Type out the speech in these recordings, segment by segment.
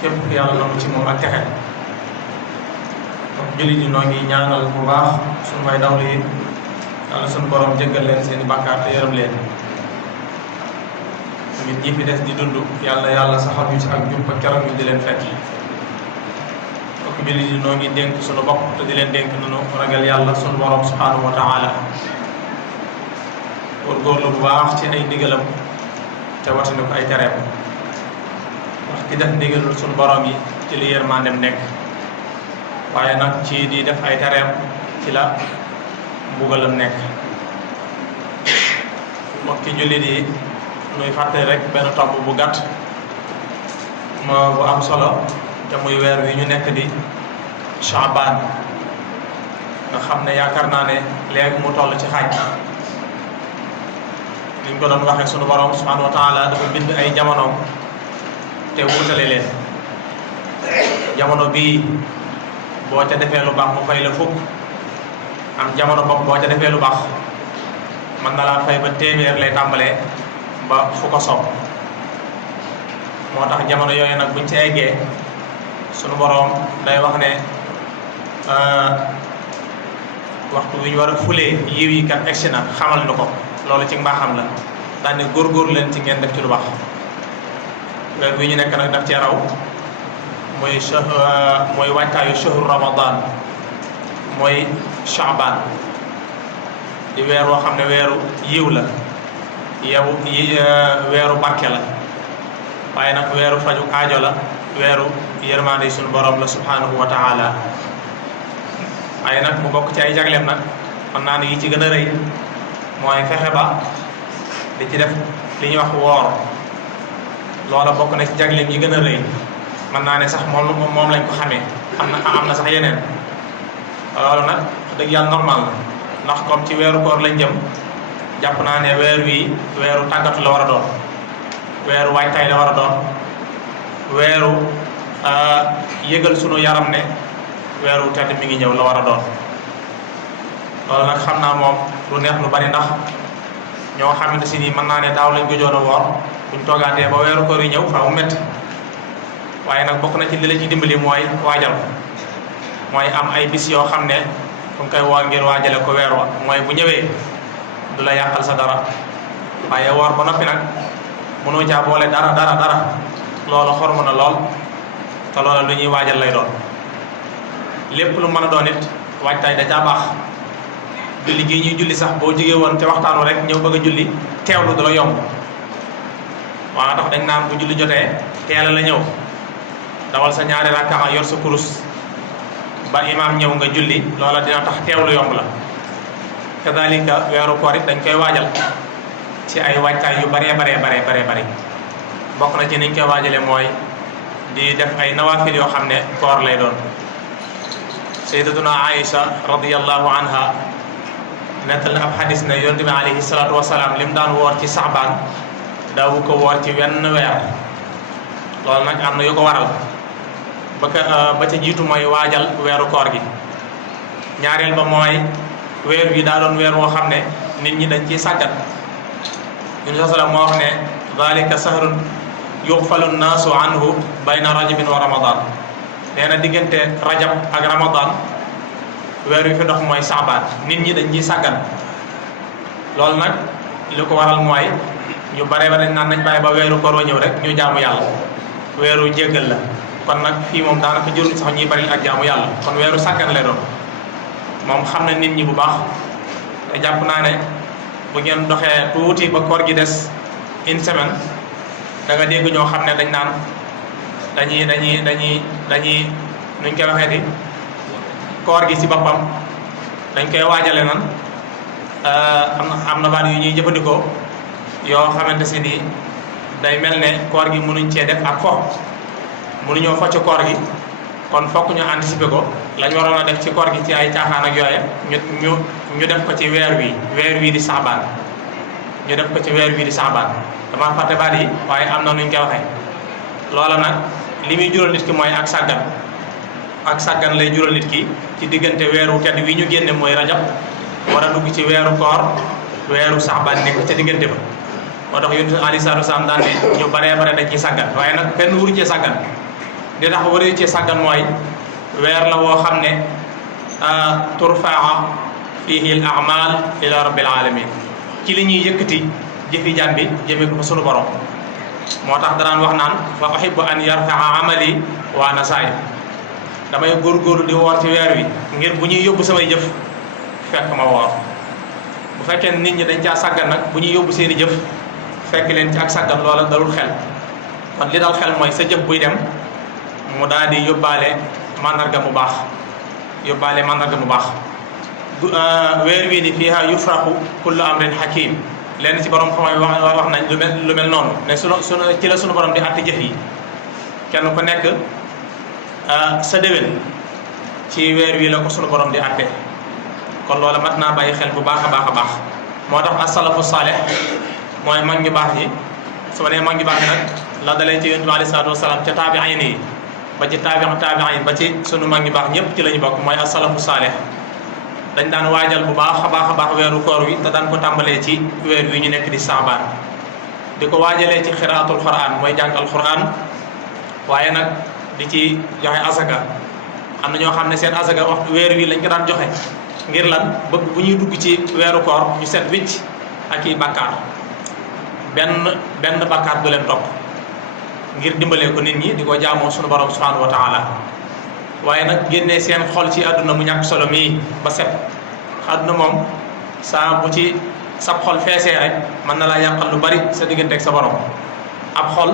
képp ku yàlla nangu ci moom ak texe. donc jullit yi noo ngi ñaanal bu baax suñu may dawlu yi yàlla suñu borom jéggal leen seeni bàkkaar te yërëm leen. nit ñi fi des di dund yàlla saxal ñu ci ak jub ba keroog ñu di leen fekk. donc jullit yi noo ngi dénk suñu bopp te di leen dénk nunu ragal yàlla suñu borom subhanahu wa taala. góorgóorlu bu baax ci ay ndigalam te watandi ko ay tereem. ndax ki def ndigalul suñu borom yi ci li yërmandeem nekk. waaye nag ci di def ay tereem ci la mbugalam nekk. mbokki jullit yi nuy fàtte rek benn tomb bu gàtt bu am solo te muy weer wi ñu nekk di Shaaban nga xam ne yaakaar naa ne léegi mu toll ci xaaj. ni ñu ko doon waxee sunu borom subhanahu wa taala dafa bind ay jamonoom te wutale leen. jamono bii boo ca defee lu baax mu fay la fukk. am jamono bopp boo ca defee lu baax mën na laa fay ba téeméer lay tàmbalee ba fu ko soob. moo tax jamono yooyu nag buñ ci eggee sunu boroom day wax ne waxtu wi ñu war a fulee yiw yi kat egsi na xamal nu ko. loolu ci mbaaxam la daan ne góorgóorlu leen ci ngeen def ci lu baax. weer wi ñu nekk nag daf cee raw mooy waajtaayu shahru ramadan mooy Shaaban di weer woo xam ne weeru yiw la weeru barke la waaye nag weeru faju aajo la weeru yërmande sunu borom la subhanahu wa taala. waaye nag mu bokk ci ay jagleem nag xam naa ne yi ci gën a rëy mooy fexe ba di ci def li ñuy wax woor. loola bokk na ci jagleem yi gën a rëy mën naa ne sax moom lañ ko xamee am na sax yeneen. loolu nag dëgg yàlla normal la ndax comme ci weeru koor lañ jëm jàpp naa ne weer wi weeru tàggatu la war a doon. weeru waajtaay la war a doon. weeru yëgal sunu yaram ne weeru tedd mi ngi ñëw la war a doon. loolu nag xam naa moom lu neex lu bari ndax ñoo xamante si nii mën naa ne daaw lañ gëjoon a woor buñ toogaatee ba weeru koor yi ñëw faaw métti. waaye nag bokk na ci li la ci dimbali mooy waajal mooy am ay bis yoo xam ne fu nga koy woor ngir waajale ko weer wa mooy bu ñëwee du la yàqal sa dara. waaye woor ba noppi nag mënoo caa boole dara loolu xormu na lool te loolu lu ñuy waajal lay doon. lépp lu mën a doon it waajtaay da caa baax. julli gi ñuy julli sax boo jógee woon ca waxtaanu rek ñëw bëgg a julli teewlu du la yomb. waa tax dañ naan bu julli jotee teel la ñëw dawal sa ñaari rakka yor sa kurus ba imaam ñëw nga julli loola dina tax teewlu yomb la. kadalika weeru koor it dañ koy waajal ci ay waajtaay yu baree bari. bokk na ci niñ koy waajale mooy di def ay nawaafil yoo xam ne koor lay doon. sayyidatuna Aïcha radiyallahu anha nettal na ab xadis ne yonent bi alayhi salaatu wasalaam lim daan woor ci Saabaan daawu ko woor ci wenn weer. loolu nag am na yu ko waral ba ca jiitu mooy waajal weeru koor gi. ñaareel ba mooy weer wi daa doon weer woo xam ne nit ñi dañ ciy sàggat. yonent bi salaam moo wax ne dalika sahrun yughfalu nnaasu anhu bayna rajabin wa ramadan. nee na diggante rajab ak ramadan weer wi fi dox mooy Saabaan nit ñi dañ ciy sàggan. loolu nag li ko waral mooy ñu bare ba dañ naan nañ bàyyi ba weeru koor wa ñëw rek ñu jaamu yàlla. weeru jéggal la kon nag fii moom daanaka jëruñ sax ñuy bari ak jaamu yàlla kon weeru sàggan lay doon. moom xam na nit ñi bu baax te jàpp naa ne bu ngeen doxee tuuti ba koor gi des une semaine da nga dégg ñoo xam ne dañ naan dañuy nuñ koy waxee di koor gi ci boppam dañ koy waajale nan am na baat yu ñuy jëfandikoo yoo xamante si ni day mel ne koor gi mënuñ cee def ak fo mënuñoo fo ci koor gi kon fokk ñu anticiper ko lañ waroon a def ci koor gi ci ay caaxaan ak yooye ñu def ko ci weer wii di Saabaan. ñu def ko ci weer wii di Saabaan dama fàtte baat yi waaye am na nuñ koy waxee. loola nag li muy jural nit ki mooy ak sàggan lay jural nit ki ci diggante weeru tedd wi ñu génne mooy rajab war a dugg ci weeru koor weeru Saabaan nekk ca diggante ba. moo tax yonent alayhi salaatu wasalaam daan ne ñu baree bare dañ ciy sàggan waaye nag kenn wuru cee sàggan di tax waree ci sàggan mooy weer la woo xam ne turfaa fihi al a'mal ila rabbil alamin ci li ñuy yëkkati jëfi jaam bi jëmee ko fa sunu borom moo tax danaan wax naan fa uhibbu an yarfaa amali wa ana saa'im damay góorgóorlu di woor ci weer wi ngir bu ñuy yóbbu samay jëf fekk ma woor bu fekkee nit ñi dañ caa sàggan nag bu ñuy yóbbu seeni jëf fekk leen ci ak sàggan loola dalul xel kon li dal xel mooy sa jëf buy dem mu daal di yóbbaale mandarga mu baax weer wii ni fiiha yufraxu kullu amrin hakim lenn ci borom xam-xam wax nañ lu mel noonu ne sunu ci la sunu borom di àtte jëf yi kenn ku nekk sa déwén ci weer wi la ko sunu borom di àtte kon loola mat naa bàyyi xel bu baax a baax moo tax as-salafu saalih mooy mag ñu baax ñi su ma nee mag ñu baax ñi nag la dalee ci yonent bi alayhi salaatu wasalaam ca taabi'iin yi ba ci taabi'iin ba ci sunu mag ñu baax ñëpp ci la ñu bokk mooy as-salafu saalih dañ daan waajal bu baax a baax weeru koor wi te daan ko tàmbalee ci weer wi ñu nekk di saabaan di ko waajalee ci xiraatul quraan mooy jàng alquran waaye nag di ci joxe asaka am na ñoo xam ne seen asaka waxtu weer wi lañ ko daan joxe ngir lan bëgg bu ñuy dugg ci weeru koor ñu set wicc ak i bakkaar benn bakkaar du leen topp ngir dimbalee ko nit ñi di ko jaamoo sunu borom subhanahu wa taala waaye nag génnee seen xol ci àdduna mu ñàkk solo mii ba set àdduna moom saa bu ci sab xol feesee rek mën na laa yàqal lu bari sa diggante ak sa borom ab xol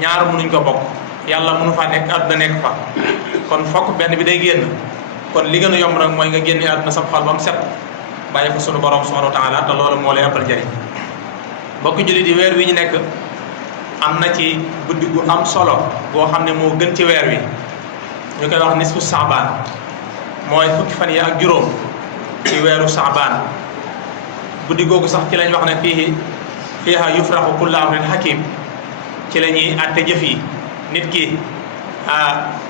ñaar mënuñ ko bokk yàlla mënu faa nekk àdduna nekk fa kon fokk benn bi day génn kon li gën a yomb nag mooy nga génne àdduna sab xol ba mu set bàyyi ko sunu borom subhanahu wa taala te loolu moo lay ëppal njëriñ mbokk jullit yi weer wi ñu nekk am na ci guddi gu am solo goo xam ne moo gën ci weer wi ñu koy wax nisfu saabaan mooy fukki fan yi ak juróom ci weeru saabaan guddi googu sax ci lañ wax ne fiiha yufraxu kullu amrin hakim ci la ñuy àtte jëf yi nit ki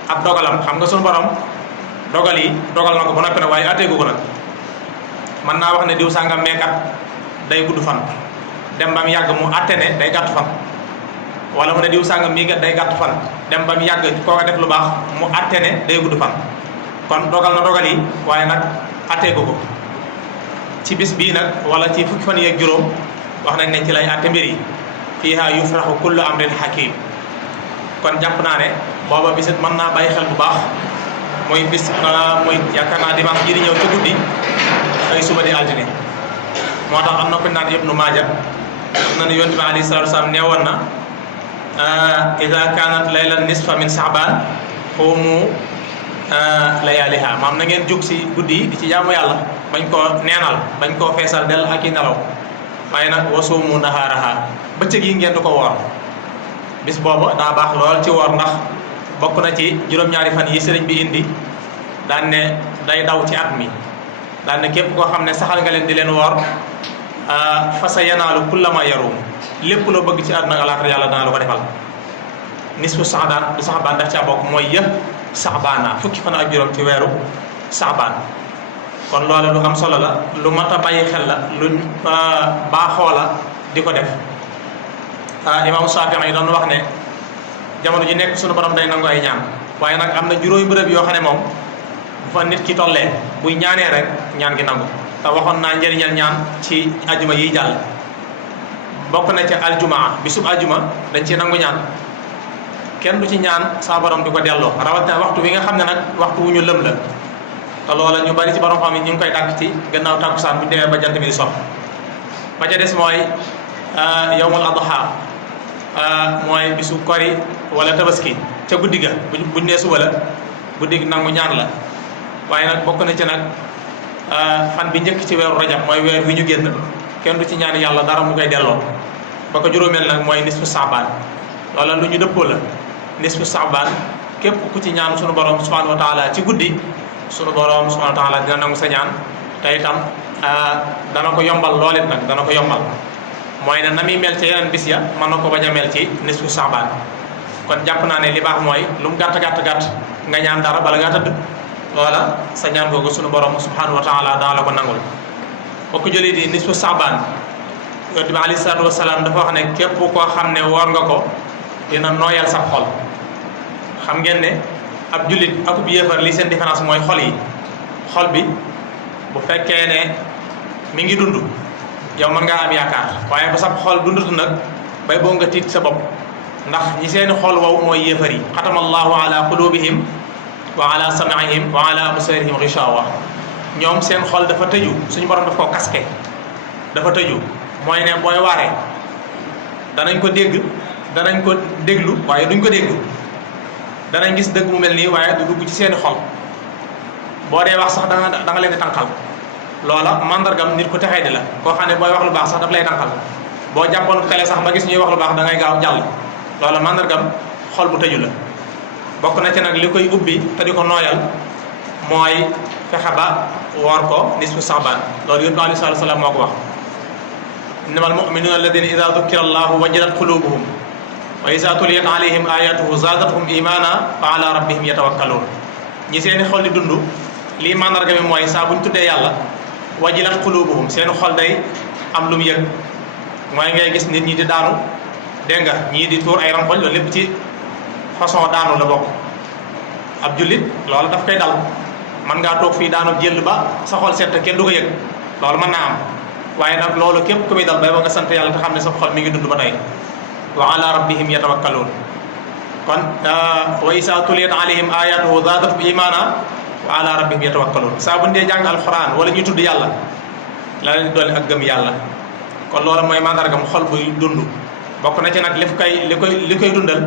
ab dogalam xam nga sunu borom dogal na ko ba noppi nag waaye àtteegu ko nag mën naa wax ne diw sàngam meekat day gudd fan dem ba mu yàgg mu àtte ne day gàtt fan wala mu ne diw sàngam mii kat day gàtt fan dem ba mu yàgg kooka def lu baax mu àtte ne day gudd fan kon dogal na dogal yi waaye nag àtteegu ko ci bis bii nag wala ci fukki fan yeeg juróom wax nañ ne ci lay àtte mbir yi fiiha yufraxu kullu amrin hakim kon jàpp naa ne booba bisit mën naa bàyyi xel bu baax mooy bis mooy yaakaar naa dimanche ji di ñëw ca guddi ay suba di altine moo tax am na ko naan Ibnu Maaja am na ne yonent bi alayhi salaatu wasalaam neewoon na ida kanat layla nisfa min saabaan xuumu layaaliha maam na ngeen jóg si guddi yi di ci jaamu yàlla bañ koo neenal bañ koo feesal del ak i nelaw waaye nag wasuumu nahaaraha bëccëg yi ngeen di ko woor bis boobu daa baax lool ci woor ndax bokk na ci juróom-ñaari fan yi sëriñ bi indi daan ne day daw ci at mi daan ne képp koo xam ne saxal nga leen di leen woor fa sa yanaalu kullama yarum lépp loo bëgg ci àdduna alaaxira yàlla dana la ko defal nisfu saxbaan daf caa bokk mooy saxbaana fukki fan ak juróom ci weeru saxbaan kon loolu lu am solo la lu mat a bàyyi xel la luñ baaxoo la di ko def imaamu Shaafi'i yi doon wax ne jamono ji nekk suñu borom day nangu ay ñaan waaye nag am na juróomi bërëb yoo xam ne moom bu fa nit ki tollee buy ñaanee rek ñaan gi nangu te waxoon naa njëriñal ñaan ci ajuma yiy jàll bokk na ca aljumaa bisub aljuma dañ ci nangu ñaan kenn du ci ñaan saa borom di ko delloo rawatina waxtu wi nga xam ne nag waxtu wu ñu lëm la te loola ñu bari ci borom xam yi ñu ngi koy dàkk ci gannaaw tàkkusaan bu ñu demee ba jant bi di sox ba ca des mooy yawmul adha mooy bisu kori wala tabaski ca guddi ga buñ nee suba la guddi gi nangu ñaan la waaye nag bokk na ci nag fan bi njëkk ci weeru rajab mooy weer wi ñu génn kenn du ci ñaan yàlla dara mu koy delloo ba ko juróomeel nag mooy nisfu saabaan loola lu ñu dëppoo la nisfu saabaan képp ku ci ñaan sunu borom subhanahu wa taala ci guddi sunu borom subhanahu wa taala dina nangu sa ñaan te itam dana ko yombal loolit nag dana ko yombal mooy ne na muy mel ci yeneen bis ya mën na ko bañ a mel ci nisfu saabaan kon jàpp naa ne li baax mooy lu mu gàtt nga ñaan dara bala ngaa tëdd loola sa ñaan googu sunu borom subhanahu wa taala dana la ko nangul bokk jëlee di nisfu saabaan yonent bi alayhi salaatu wasalaam dafa wax ne képp koo xam ne woor nga ko dina nooyal sa xol xam ngeen ne ab jullit akub yéefar li seen différence mooy xol yi. xol bi bu fekkee ne mi ngi dund yow mën ngaa am yaakaar waaye bu sab xol dundatu nag bay boo nga tiit sa bopp ndax ñi seeni xol wow mooy yéefar yi xatama allahu ala qulubihim wa ala sam'ihim wa ala absarihim ghishawa ñoom seen xol dafa tëju suñu borom daf ko kaske dafa tëju mooy ne booy waaree danañ ko dégg danañ ko déglu waaye duñ ko dégg danañ gis dëgg mu mel nii waaye du dugg ci seeni xol boo dee wax sax da nga leen di tànqal loola mandargam nit ku texee di la koo xam ne booy wax lu baax sax daf lay tànqal boo jàppoon télé sax ba gis ñuy wax lu baax da ngay gaaw jàll loola mandargam xol bu tëju la bokk na ci nag li koy ubbi te di ko nooyal mooy fexe ba woor ko nisfu saxbaan loolu yonent bi aleyhi salaatu wa salaam moo ko wax innamal mu'minuuna alladina ida dukkira allahu wajilat qulubuhum wa ida tuliyat alayhim ayatuhu zaadathum imana fa ala rabbihim yatawakkaluun ñi seeni xol di dund lii mandarga mi mooy saa buñ tuddee yàlla wajilat qulubuhum seen xol day am lu mu yëg mooy ngay gis nit ñi di daanu dégg nga ñii di tuur ay rankoñ loolu lépp ci façon daanu la bokk ab jullit loolu daf koy dal mën ngaa toog fii daanu jël ba sa xol set kenn du ko yëg loolu mën naa am waaye nag loolu képp ku muy dal bay ba nga sant yàlla te xam ne sa xol mi ngi dund ba tey wa ala rabbihim yatawakkaluun kon wa isa tuliyat alayhim ayatuhu zaadathum imana wa ala rabbihim yatawakkaluun saa bu dee jàng alquran wala ñuy tudd yàlla la leen di dolli ak gëm yàlla kon loolu mooy mandargam xol buy dund bokk na ci nag li koy dundal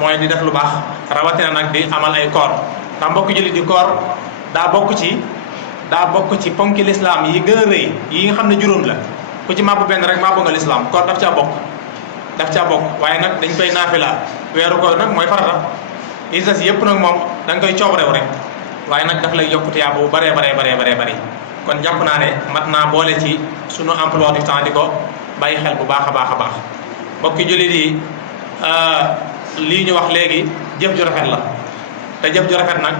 mooy di def lu baax rawatina nag di amal ay koor ndax mbokk jullit di koor daa bokk ci ponki lislaam yi gën a rëy yi nga xam ne juróom la ku ci màbb benn rek màbb nga lislaam koor daf caa bokk waaye nag dañ koy naafila weeru koor nag mooy farata li des yëpp nag moom da nga koy coobarew rek waaye nag daf lay yokk tiyaaba bu baree bëri kon jàpp naa ne mat naa boole ci sunu emploi du temps di ko bàyyi xel bu baax a baax mbokki jullit yi lii ñu wax léegi jëf ju rafet la te jëf ju rafet nag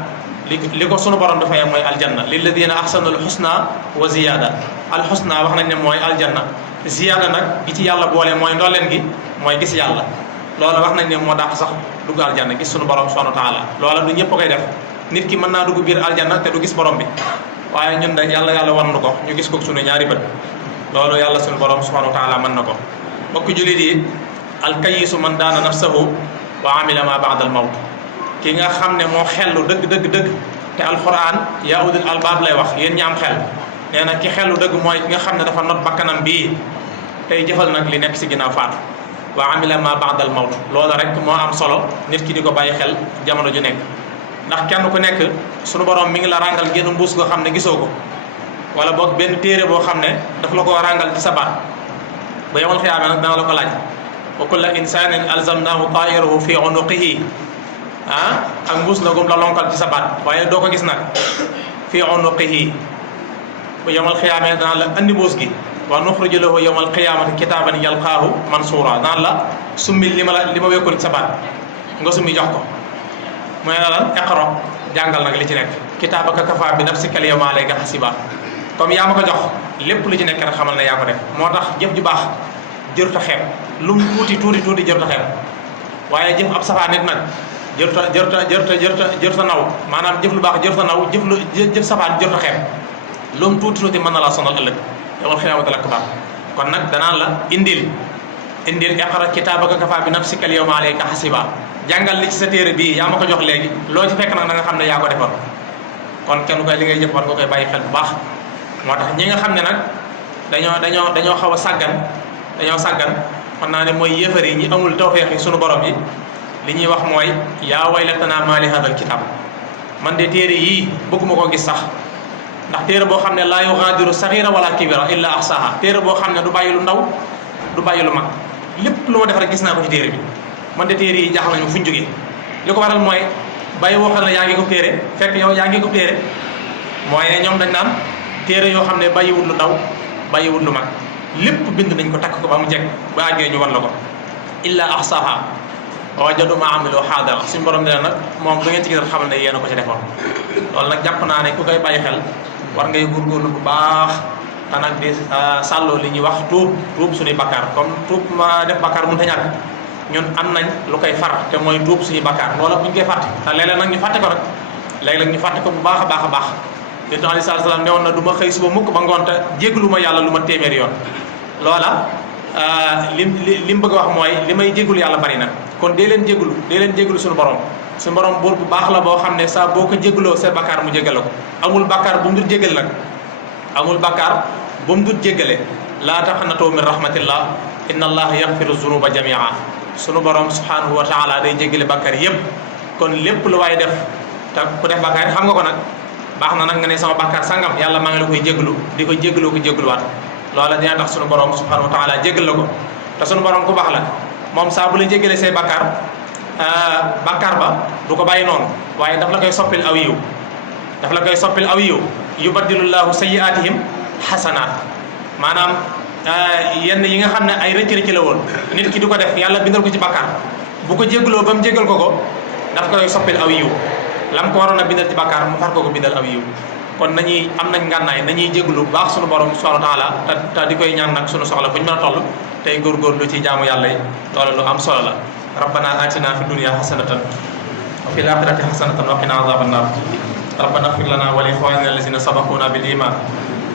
li ko sunu borom dafay mooy aljanna lilladina ahsanul husna wa ziyada alxusna wax nañ ne mooy aljanna ziyada nag gi ci yàlla boole mooy ndolleen gi mooy gis yàlla loola wax nañ ne moo dàq sax dugg aljanna gis sunu borom subhanahu wa taala loola du ñëpp koy def nit ki mën naa dugg biir aljanna te du gis borom bi waaye ñun nag yàlla wan nu ko ñu gis ko sunu ñaari bët loolu yàlla sunu borom subhanahu wa taala mën na ko mbokk jullit yi alkayisu man daana nafsahu wa amila ma ba'da al mawt ki nga xam ne moo xellu dëgg te alquran yaa ulul albaab lay wax yéen ñi am xel nee na ki xellu dëgg mooy ki nga xam ne dafa not bakkanam bii tey jëfal nag li nekk si ginnaaw faatu wa amila ma ba'da al mawt loolu rek moo am solo nit ki di ko bàyyi xel jamono ju nekk ndax kenn ku nekk sunu borom mi ngi la ràngal génn mbuus goo xam ne gisoo ko wala boog benn téere boo xam ne daf la ko ràngal ci sa baat ba yomal xiyaama nag dana la ko laaj wa kulla insanin alzamnahu ta'irahu fi unuqihi ak mbuus la gum la lonkal ci sa baat waaye doo ko gis nag fi unuqihi bu yomal xiyaama dana la andi mbuus gi wa nuxriju lahu yawmal qiyaamati kitaaban yalqaahu mansuura daan la summi li ma wekkoon ci sa baat nga summi jox ko mooy la lan iqra jàngal nag li ci nekk kitaabaka kafaa bi nafsika al yawma alayka hasiba comme yaa ma ko jox lépp lu ci nekk rek xamal ne yaa ko def moo tax jëf ju baax jërut a xeeb lu mu tuuti jërut a xeeb waaye jëf ab safaan nit nag jërut a naw maanaam jëf lu baax jërut a naw jëf safaan jërut a xeeb lu mu tuuti mën na laa sonal ëllëg yawmal qiyaamatil akbar kon nag danaan la indil iqra kitaabaka kafaa bi nafsika al yawma alayka hasiba jàngal li ci sa téere bii yaa ma ko jox léegi loo ci fekk nag da nga xam ne yaa ko defoon kon kenn koy li ngay jëf war nga koy bàyyi xel bu baax moo tax ñi nga xam ne nag dañoo xaw a sàggan xam naa ne mooy yéefar yi ñi amul tawfeex yi sunu borom yi li ñuy wax mooy yaa waylatanaa maa li haadal kitaab man de téere yii bëgguma koo gis sax ndax téere boo xam ne laa yugaadiru saxiira wala kibira illa ahsaha téere boo xam ne du bàyyi lu ndaw du bàyyi lu mag lépp lu ma def rek gis naa ko ci téere bi man de téere yi jaaxal nañu fu ñu jógee li ko waral mooy bàyyi woo xam ne yaa ngi ko téere fekk yow yaa ngi ko téere mooy ñoom dañ naan téere yoo xam ne bàyyiwul lu ndaw bàyyiwul lu mag lépp bind nañ ko takk ko ba mu jekk ba àggee ñu wan la ko illa ahsaha wa wajadu ma amilu haadira suñu borom dina nag moom du ngeen ci gis xamal ne yéen a ko ci defoon loolu nag jàpp naa ne ku koy bàyyi xel war ngay góorgóorlu bu baax te nag di sàlloo li ñuy wax tuub suñuy bakkaar comme tuub ma def bakkaar mënut a ñàkk ñun am nañ lu koy far te mooy tuub suñu bakkaar loola buñ koy fàtte te léeg-léeg nag ñu fàtte ko nag léeg-léeg ñu fàtte ko bu baax a baax a baax yonent alayhi salaatu salaam ne woon na du ma xëy suba mukk ba ngoon te jéglu ma yàlla lu ma téeméeri yoon loola lim bëgg a wax mooy li may jéglu yàlla bari na kon dee leen jéglu suñu borom buur bu baax la boo xam ne saa boo ko jégloo sa bakkaar mu jégal ko amul bakkaar bu mu dul jégal nag amul bakkaar bu mu dul jégale laa taqnatu min rahmatillah inna allaha yaxfiru zunuba jamia sunu borom subhanahu wa taala day jégale bakkaar yépp kon lépp lu waay def te ku def bakkaar xam nga ko nag baax na nag nga ne sama bakkaar sangam yàlla maa ngi la koy jéglu di ko jégloo ko jégluwaat loola dina tax sunu borom subhanahu wa taala jégal la ko te sunu borom ku baax la moom saa bu la jégalee say bakkaar bakkaar ba du ko bàyyi noonu waaye daf la koy soppil aw yiw yubaddilullahu sayyi'atihim xasanaat maanaam yenn yi nga xam ne ay rëcc-rëcc la woon nit ki du ko def yàlla bindal ko ci bakkaar bu ko jégloo ba mu jégal ko daf koy soppil aw yiw lam ko waroon a bindal ci bakkaar mu far ko bindal aw yiw kon am nañ ngànnaay nañuy jéglu bu baax sunu borom subhanahu wa taala te di koy ñaan nag sunu soxla fu ñu mën a toll tey góorgóorlu ci jaamu yàlla yi loolu lu am solo la rabbana atina fi dunya hasanatan wa fil akhirati hasanatan wa qina adhaban nar rabbana ighfir lana wa li ikhwanina allazina sabaquna bil iman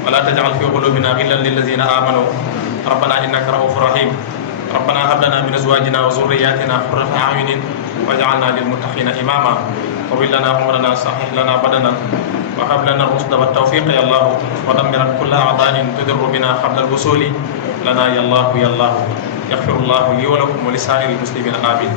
wa la taj'al fi qulubina ghillan lil ladzina amanu rabbana innaka ra'ufur rahim rabbana hab lana min azwajina wa dhurriyyatina qurrata a'yunin waj'alna lil muttaqina imama wa lana umrana sahih lana badana وهب لنا الرشد والتوفيق يا الله ودمر كل أعداء تضر بنا قبل الوصول لنا يا الله يغفر الله لي ولكم ولسائر المسلمين آمين